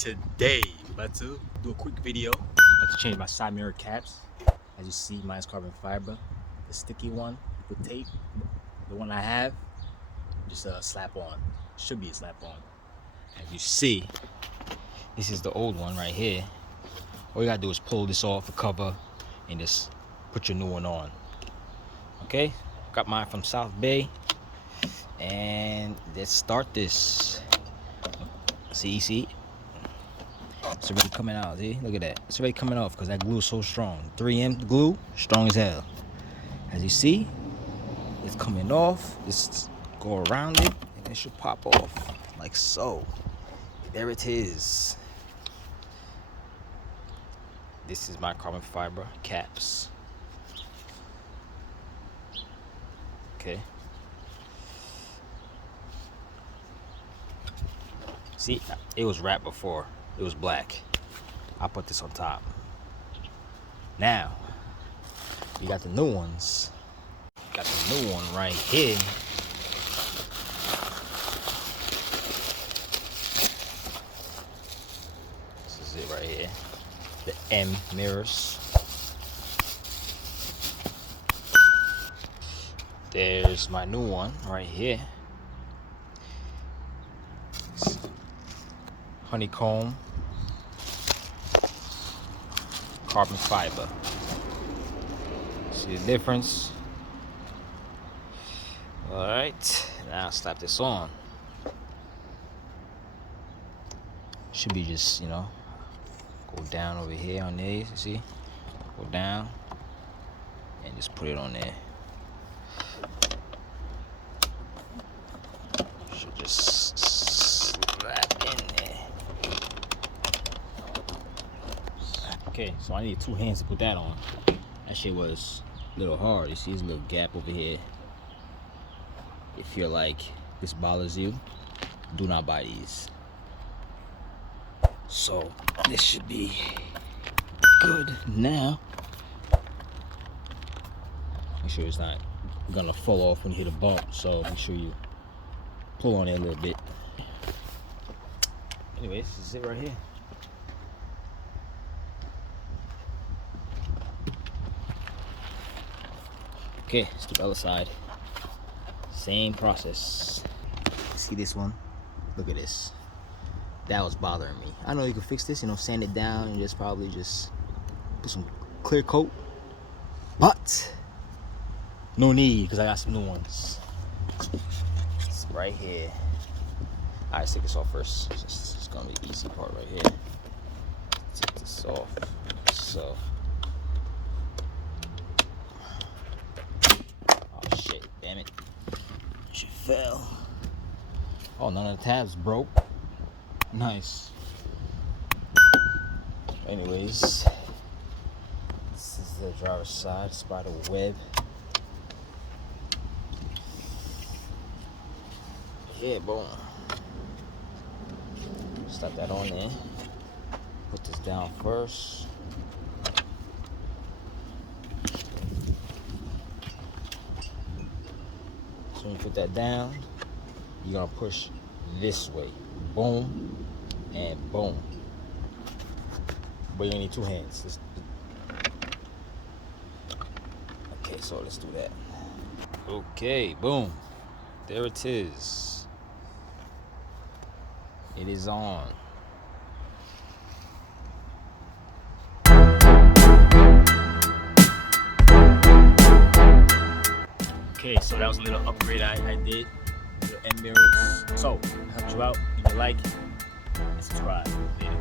Today, about to do a quick video. About to change my side mirror caps. As you see, mine's carbon fiber. The sticky one with tape, the one I have, just slap on. Should be a slap on. As you see, this is the old one right here. All you gotta do is pull this off the cover and just put your new one on. Okay, got mine from South Bay, and let's start this. See, it's already coming out. See, look at that. It's already coming off because that glue is so strong. 3M glue, strong as hell. As you see, it's coming off. Just go around it, and it should pop off like so. There it is. This is my carbon fiber caps. Okay. See, it was wrapped before. It was black. I put this on top. Now, we got the new ones. Got the new one right here. This is it right here. The M mirrors. There's my new one right here. Honeycomb carbon fiber. See the difference? All right, now slap this on. Should be just, go down over here on these. See, go down and just put it on there. Should just slap in there. Okay, so I need 2 hands to put that on. That shit was a little hard. You see this little gap over here. If you're like, this bothers you, do not buy these. So this should be good now. Make sure it's not gonna fall off when you hit a bump. So make sure you pull on it a little bit. Anyways, this is it right here. Okay, let's do the other side. Same process. See this one? Look at this. That was bothering me. I know you can fix this, sand it down and just probably just put some clear coat. But no need, because I got some new ones. It's right here. Alright, let's take this off first. It's gonna be the easy part right here. Take this off. So. Oh shit, damn it. She fell. Oh, none of the tabs broke. Nice. Anyways, this is the driver's side, spider web. Yeah, boom. Slap that on there. Put this down first. So when you put that down, you're gonna push this way. Boom and boom. But you need 2 hands. Okay, so let's do that. Okay, boom. There it is. It is on. Okay, so that was a little upgrade I did. Little end mirrors. So, helped you out. If you like, and subscribe. Later.